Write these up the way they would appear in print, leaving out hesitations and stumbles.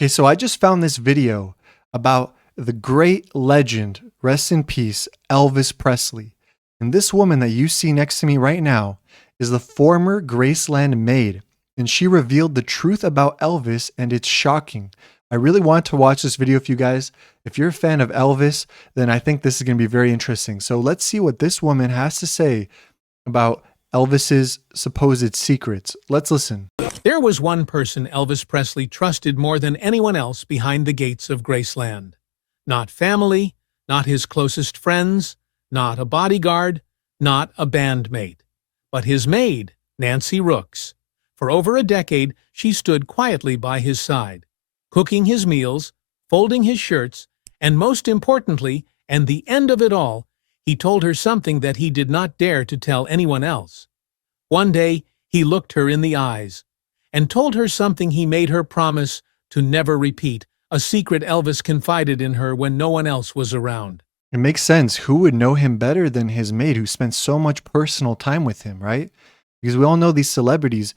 Okay, so I just found this video about the great legend, rest in peace, Elvis Presley. And this woman that you see next to me right now is the former Graceland maid. And she revealed the truth about Elvis, and it's shocking. I really want to watch this video for you guys. If you're a fan of Elvis, then I think this is going to be very interesting. So let's see what this woman has to say about Elvis's supposed secrets. Let's listen. There was one person Elvis Presley trusted more than anyone else behind the gates of Graceland. Not family, not his closest friends, not a bodyguard, not a bandmate, but his maid, Nancy Rooks. For over a decade, she stood quietly by his side, cooking his meals, folding his shirts, and most importantly, and the end of it all, he told her something that he did not dare to tell anyone else. One day, he looked her in the eyes and told her something he made her promise to never repeat, a secret Elvis confided in her when no one else was around. It makes sense. Who would know him better than his maid who spent so much personal time with him, right? Because we all know these celebrities,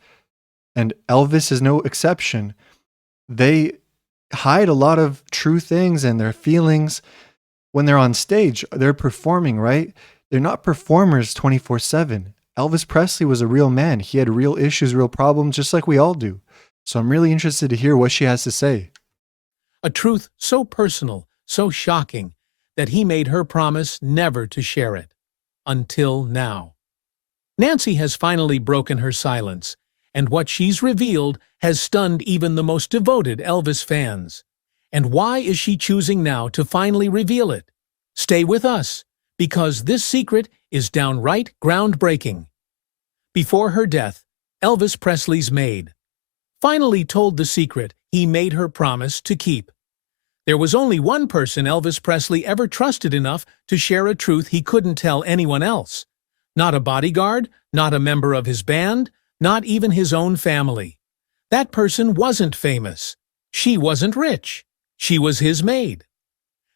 and Elvis is no exception. They hide a lot of true things and their feelings when they're on stage. They're performing, right? They're not performers 24/7. Elvis Presley was a real man. He had real issues, real problems, just like we all do. So I'm really interested to hear what she has to say. A truth so personal, so shocking, that he made her promise never to share it. Until now. Nancy has finally broken her silence, and what she's revealed has stunned even the most devoted Elvis fans. And why is she choosing now to finally reveal it? Stay with us, because this secret is downright groundbreaking. Before her death, Elvis Presley's maid finally told the secret he made her promise to keep. There was only one person Elvis Presley ever trusted enough to share a truth he couldn't tell anyone else. Not a bodyguard, not a member of his band, not even his own family. That person wasn't famous. She wasn't rich. She was his maid.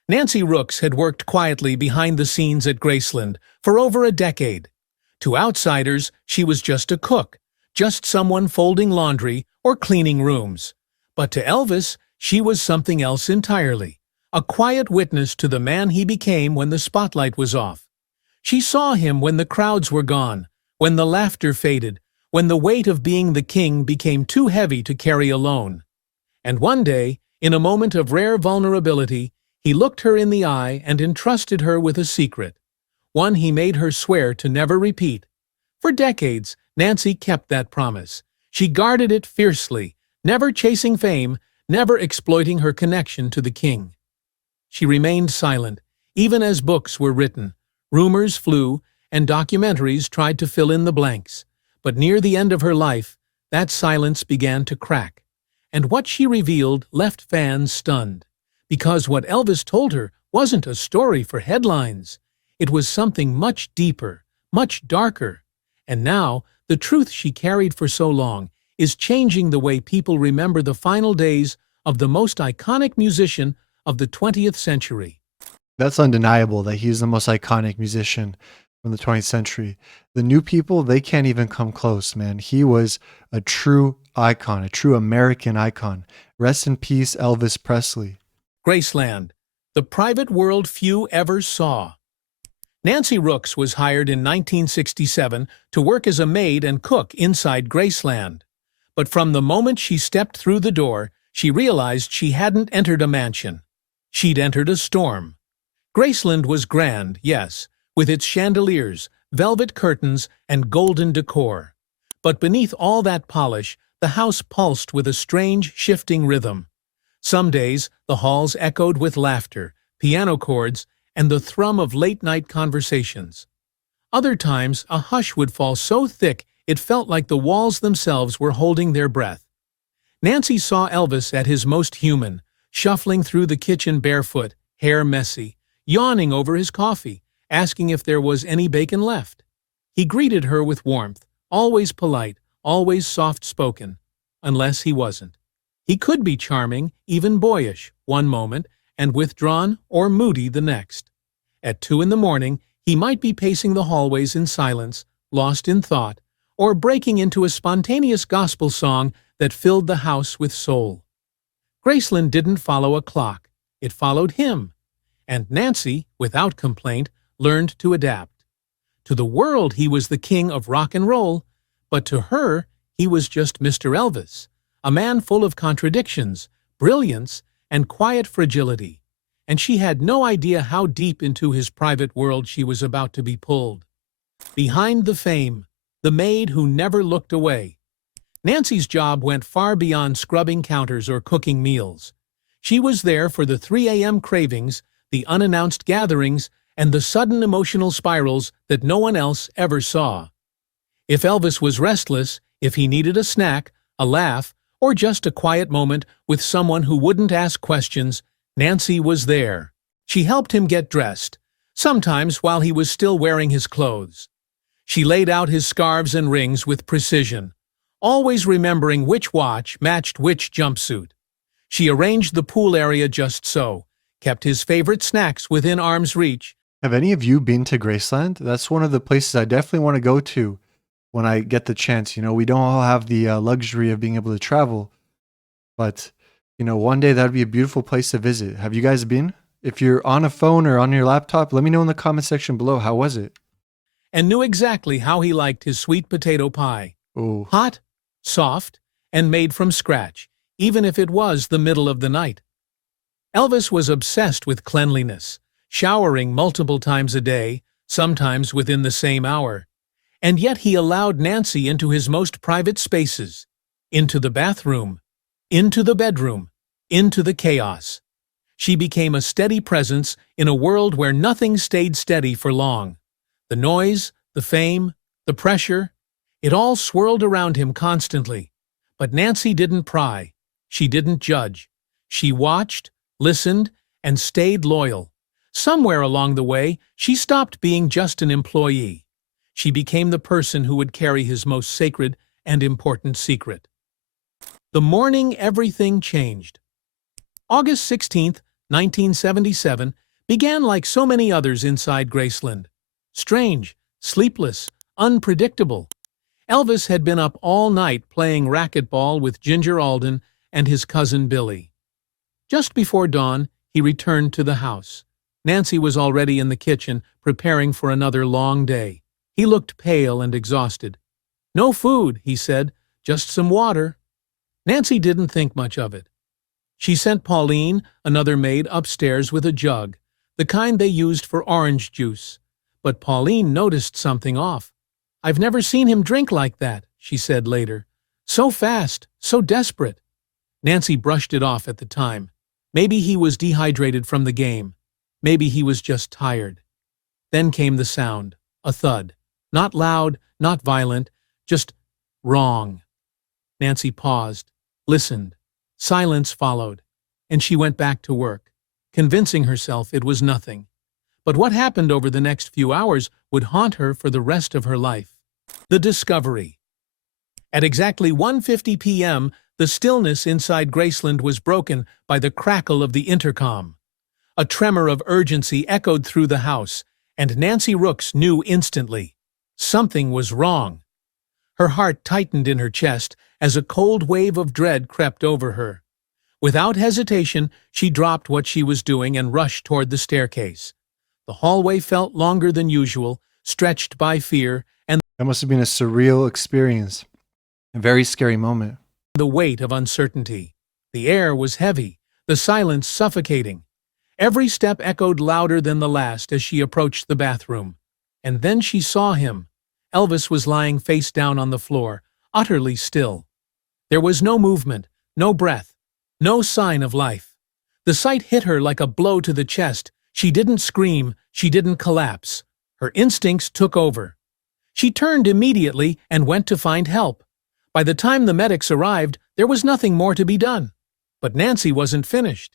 Nancy Rooks had worked quietly behind the scenes at Graceland for over a decade. To outsiders, she was just a cook, just someone folding laundry or cleaning rooms. But to Elvis, she was something else entirely, a quiet witness to the man he became when the spotlight was off. She saw him when the crowds were gone, when the laughter faded, when the weight of being the king became too heavy to carry alone. And one day, in a moment of rare vulnerability, he looked her in the eye and entrusted her with a secret, one he made her swear to never repeat. For decades, Nancy kept that promise. She guarded it fiercely, never chasing fame, never exploiting her connection to the king. She remained silent, even as books were written, rumors flew, and documentaries tried to fill in the blanks. But near the end of her life, that silence began to crack. And what she revealed left fans stunned. Because what Elvis told her wasn't a story for headlines. It was something much deeper, much darker. And now, the truth she carried for so long is changing the way people remember the final days of the most iconic musician of the 20th century. That's undeniable that he's the most iconic musician from the 20th century. The new people, they can't even come close, man. He was a true icon, a true American icon. Rest in peace, Elvis Presley. Graceland, the private world few ever saw. Nancy Rooks was hired in 1967 to work as a maid and cook inside Graceland. But from the moment she stepped through the door, she realized she hadn't entered a mansion. She'd entered a storm. Graceland was grand, yes, with its chandeliers, velvet curtains, and golden decor. But beneath all that polish, the house pulsed with a strange, shifting rhythm. Some days, the halls echoed with laughter, piano chords, and the thrum of late-night conversations. Other times, a hush would fall so thick it felt like the walls themselves were holding their breath. Nancy saw Elvis at his most human, shuffling through the kitchen barefoot, hair messy, yawning over his coffee, asking if there was any bacon left. He greeted her with warmth, always polite, always soft-spoken, unless he wasn't. He could be charming, even boyish, one moment, and withdrawn or moody the next. At 2 in the morning, he might be pacing the hallways in silence, lost in thought, or breaking into a spontaneous gospel song that filled the house with soul. Graceland didn't follow a clock. It followed him. And Nancy, without complaint, learned to adapt. To the world, he was the king of rock and roll, but to her, he was just Mr. Elvis, a man full of contradictions, brilliance, and quiet fragility. And she had no idea how deep into his private world she was about to be pulled. Behind the fame, the maid who never looked away. Nancy's job went far beyond scrubbing counters or cooking meals. She was there for the 3 a.m. cravings, the unannounced gatherings, and the sudden emotional spirals that no one else ever saw. If Elvis was restless, if he needed a snack, a laugh, or just a quiet moment with someone who wouldn't ask questions, Nancy was there. She helped him get dressed, sometimes while he was still wearing his clothes. She laid out his scarves and rings with precision, always remembering which watch matched which jumpsuit. She arranged the pool area just so, kept his favorite snacks within arm's reach. Have any of you been to Graceland? That's one of the places I definitely want to go to when I get the chance. You know, we don't all have the luxury of being able to travel, but, you know, one day that'd be a beautiful place to visit. Have you guys been? If you're on a phone or on your laptop, let me know in the comment section below. How was it? And knew exactly how he liked his sweet potato pie. Oh, Hot, soft, and made from scratch, even if it was the middle of the night. Elvis was obsessed with cleanliness, showering multiple times a day, sometimes within the same hour. And yet he allowed Nancy into his most private spaces, into the bathroom, into the bedroom, into the chaos. She became a steady presence in a world where nothing stayed steady for long. The noise, the fame, the pressure, it all swirled around him constantly. But Nancy didn't pry. She didn't judge. She watched, listened, and stayed loyal. Somewhere along the way, she stopped being just an employee. She became the person who would carry his most sacred and important secret. The morning everything changed. August 16th, 1977, began like so many others inside Graceland. Strange, sleepless, unpredictable. Elvis had been up all night playing racquetball with Ginger Alden and his cousin Billy. Just before dawn, he returned to the house. Nancy was already in the kitchen, preparing for another long day. He looked pale and exhausted. "No food," he said, "just some water." Nancy didn't think much of it. She sent Pauline, another maid, upstairs with a jug, the kind they used for orange juice. But Pauline noticed something off. "I've never seen him drink like that," she said later. "So fast, so desperate." Nancy brushed it off at the time. Maybe he was dehydrated from the game. Maybe he was just tired. Then came the sound, a thud. Not loud, not violent, just wrong. Nancy paused, listened. Silence followed, and she went back to work, convincing herself it was nothing. But what happened over the next few hours would haunt her for the rest of her life. The discovery. At exactly 1:50 p.m., the stillness inside Graceland was broken by the crackle of the intercom. A tremor of urgency echoed through the house, and Nancy Rooks knew instantly. Something was wrong. Her heart tightened in her chest as a cold wave of dread crept over her. Without hesitation, she dropped what she was doing and rushed toward the staircase. The hallway felt longer than usual, stretched by fear, and that must have been a surreal experience. A very scary moment. the weight of uncertainty. The air was heavy, the silence suffocating. Every step echoed louder than the last as she approached the bathroom. And then she saw him. Elvis was lying face down on the floor, utterly still. There was no movement, no breath, no sign of life. The sight hit her like a blow to the chest. She didn't scream, she didn't collapse. Her instincts took over. She turned immediately and went to find help. By the time the medics arrived, there was nothing more to be done. But Nancy wasn't finished.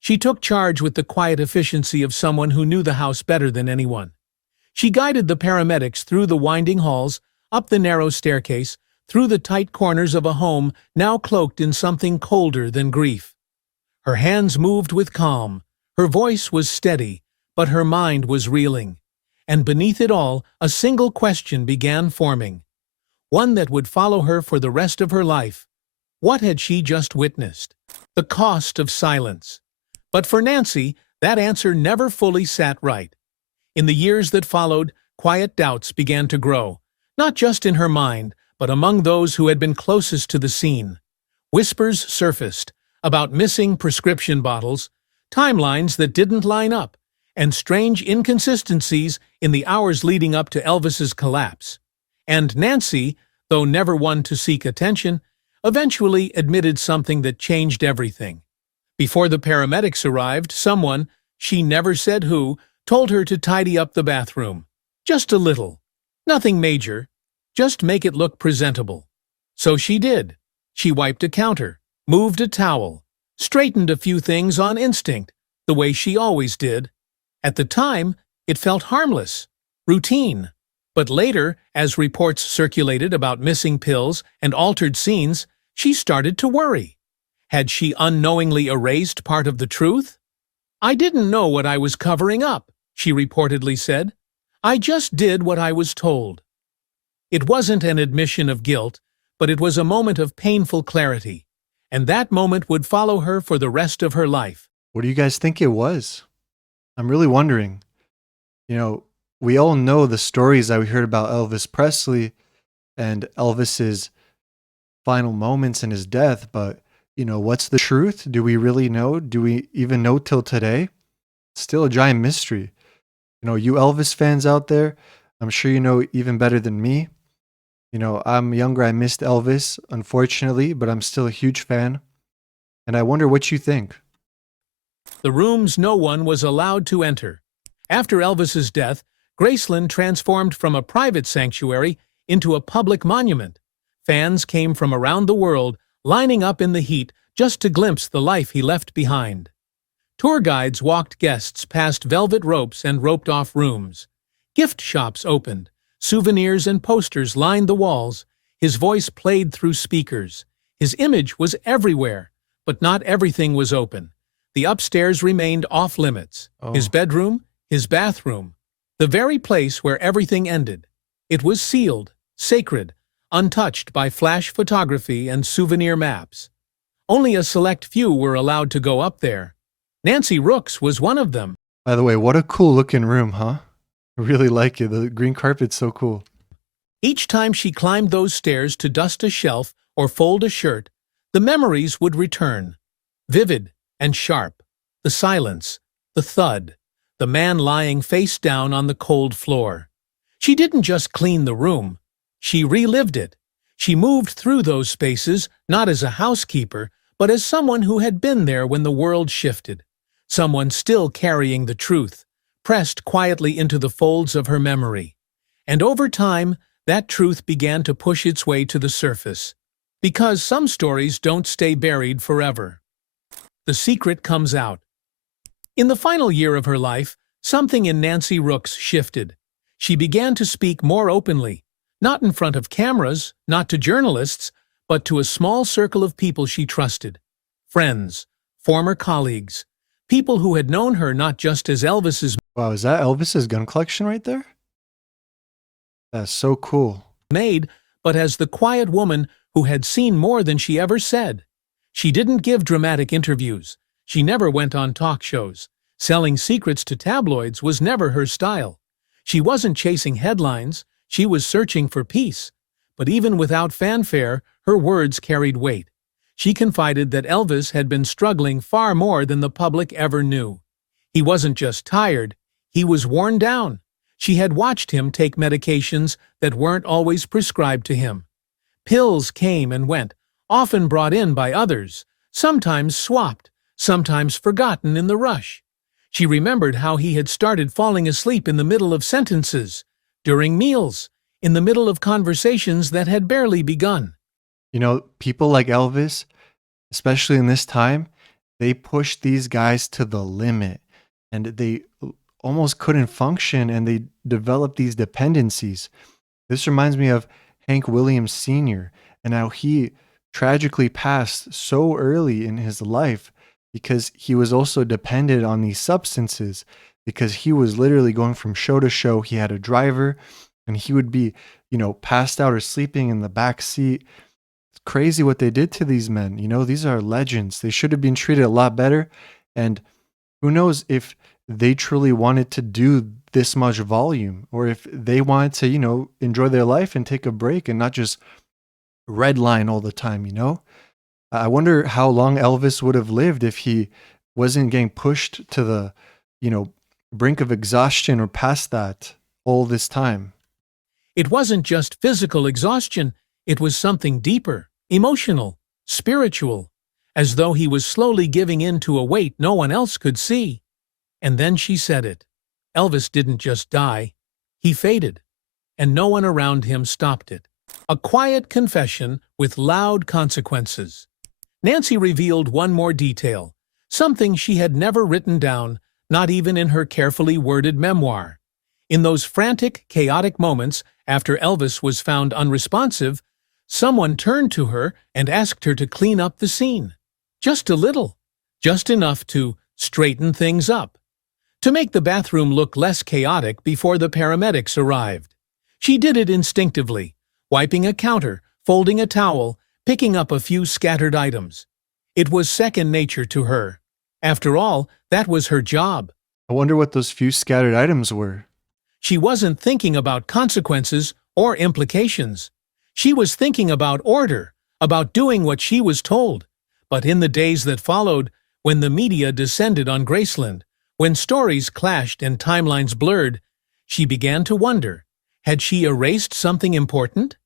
She took charge with the quiet efficiency of someone who knew the house better than anyone. She guided the paramedics through the winding halls, up the narrow staircase, through the tight corners of a home now cloaked in something colder than grief. Her hands moved with calm, her voice was steady, but her mind was reeling. And beneath it all, a single question began forming. One that would follow her for the rest of her life. What had she just witnessed? The cost of silence. But for Nancy, that answer never fully sat right. In the years that followed, quiet doubts began to grow, not just in her mind, but among those who had been closest to the scene. Whispers surfaced about missing prescription bottles, timelines that didn't line up, and strange inconsistencies in the hours leading up to Elvis's collapse. And Nancy, though never one to seek attention, eventually admitted something that changed everything. Before the paramedics arrived, someone, she never said who, told her to tidy up the bathroom. Just a little. Nothing major. Just make it look presentable. So she did. She wiped a counter, moved a towel, straightened a few things on instinct, the way she always did. At the time, it felt harmless, routine. But later, as reports circulated about missing pills and altered scenes, she started to worry. Had she unknowingly erased part of the truth? "I didn't know what I was covering up," she reportedly said. "I just did what I was told." It wasn't an admission of guilt, but it was a moment of painful clarity, and that moment would follow her for the rest of her life. What do you guys think it was? I'm really wondering. We all know the stories that we heard about Elvis Presley and Elvis's final moments and his death, but what's the truth? Do we really know? Do we even know till today? It's still a giant mystery. You Elvis fans out there, I'm sure you know even better than me. I'm younger, I missed Elvis, unfortunately, but I'm still a huge fan. And I wonder what you think. The rooms no one was allowed to enter. After Elvis's death, Graceland transformed from a private sanctuary into a public monument. Fans came from around the world, lining up in the heat just to glimpse the life he left behind. Tour guides walked guests past velvet ropes and roped-off rooms. Gift shops opened. Souvenirs and posters lined the walls. His voice played through speakers. His image was everywhere, but not everything was open. The upstairs remained off-limits. Oh. His bedroom, his bathroom, the very place where everything ended. It was sealed, sacred, untouched by flash photography and souvenir maps. Only a select few were allowed to go up there. Nancy Rooks was one of them. By the way, what a cool looking room, huh? I really like it. The green carpet's so cool. Each time she climbed those stairs to dust a shelf or fold a shirt, the memories would return. Vivid and sharp. The silence, the thud, the man lying face down on the cold floor. She didn't just clean the room. She relived it. She moved through those spaces not as a housekeeper, but as someone who had been there when the world shifted. Someone still carrying the truth, pressed quietly into the folds of her memory. And over time, that truth began to push its way to the surface. Because some stories don't stay buried forever. The secret comes out. In the final year of her life, something in Nancy Rooks shifted. She began to speak more openly, not in front of cameras, not to journalists, but to a small circle of people she trusted. Friends, former colleagues, people who had known her not just as Elvis's Wow, is that Elvis's gun collection right there? That's so cool. maid, but as the quiet woman who had seen more than she ever said. She didn't give dramatic interviews. She never went on talk shows. Selling secrets to tabloids was never her style. She wasn't chasing headlines. She was searching for peace. But even without fanfare, her words carried weight. She confided that Elvis had been struggling far more than the public ever knew. He wasn't just tired, he was worn down. She had watched him take medications that weren't always prescribed to him. Pills came and went, often brought in by others, sometimes swapped, sometimes forgotten in the rush. She remembered how he had started falling asleep in the middle of sentences, during meals, in the middle of conversations that had barely begun. People like Elvis, especially in this time, they pushed these guys to the limit and they almost couldn't function and they developed these dependencies. This reminds me of Hank Williams Sr. and how he tragically passed so early in his life because he was also dependent on these substances, because he was literally going from show to show. He had a driver and he would be, passed out or sleeping in the back seat. crazy what they did to these men. You know, these are legends. They should have been treated a lot better. And who knows if they truly wanted to do this much volume, or if they wanted to, enjoy their life and take a break and not just redline all the time, I wonder how long Elvis would have lived if he wasn't getting pushed to the, you know, brink of exhaustion or past that all this time. It wasn't just physical exhaustion, it was something deeper, emotional, spiritual, as though he was slowly giving in to a weight no one else could see. And then she said it. Elvis didn't just die, he faded, and no one around him stopped it. A quiet confession with loud consequences. Nancy revealed one more detail, something she had never written down, not even in her carefully worded memoir. In those frantic, chaotic moments after Elvis was found unresponsive, someone turned to her and asked her to clean up the scene. Just a little, just enough to straighten things up, to make the bathroom look less chaotic before the paramedics arrived. She did it instinctively, wiping a counter, folding a towel, picking up a few scattered items. It was second nature to her. After all, that was her job. I wonder what those few scattered items were. She wasn't thinking about consequences or implications. She was thinking about order, about doing what she was told. But in the days that followed, when the media descended on Graceland, when stories clashed and timelines blurred, she began to wonder, had she erased something important?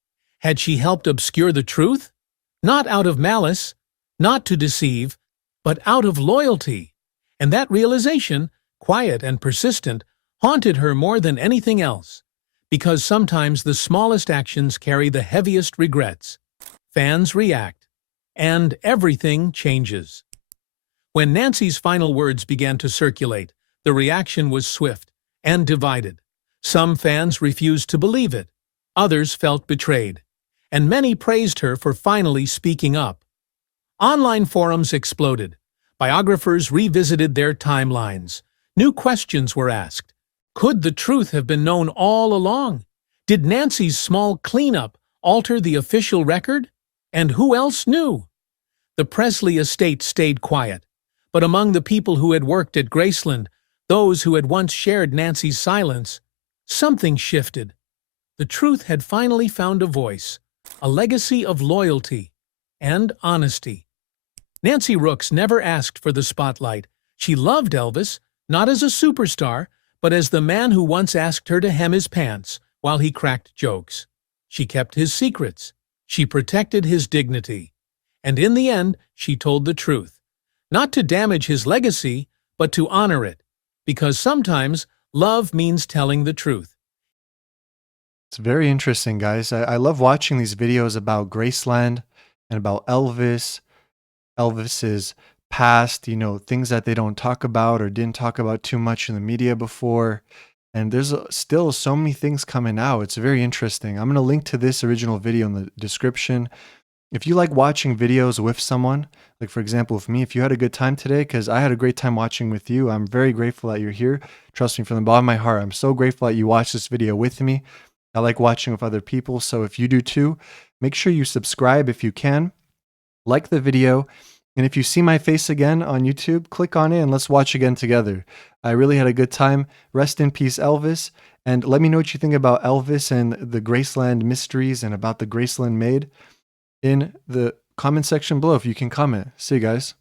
Had she helped obscure the truth? Not out of malice, not to deceive, but out of loyalty. And that realization, quiet and persistent, haunted her more than anything else. Because sometimes the smallest actions carry the heaviest regrets. Fans react, and everything changes. When Nancy's final words began to circulate, the reaction was swift and divided. Some fans refused to believe it, others felt betrayed, and many praised her for finally speaking up. Online forums exploded. Biographers revisited their timelines. New questions were asked. Could the truth have been known all along? Did Nancy's small cleanup alter the official record? And who else knew? The Presley estate stayed quiet, but among the people who had worked at Graceland, those who had once shared Nancy's silence, something shifted. The truth had finally found a voice, a legacy of loyalty and honesty. Nancy Rooks never asked for the spotlight. She loved Elvis, not as a superstar, but as the man who once asked her to hem his pants while he cracked jokes. She kept his secrets. She protected his dignity. And in the end, she told the truth. Not to damage his legacy, but to honor it. Because sometimes, love means telling the truth. It's very interesting, guys. I love watching these videos about Graceland and about Elvis's past, things that they don't talk about or didn't talk about too much in the media before. And there's still so many things coming out. It's very interesting. I'm going to link to this original video in the description. If you like watching videos with someone, like for example with me, if you had a good time today, because I had a great time watching with you, I'm very grateful that you're here. Trust me, from the bottom of my heart, I'm so grateful that you watched this video with me. I like watching with other people, so if you do too, make sure you subscribe if you can, like the video, and if you see my face again on YouTube, click on it and let's watch again together. I really had a good time. Rest in peace, Elvis, and let me know what you think about Elvis and the Graceland mysteries and about the Graceland Maid in the comment section below if you can comment. See you guys.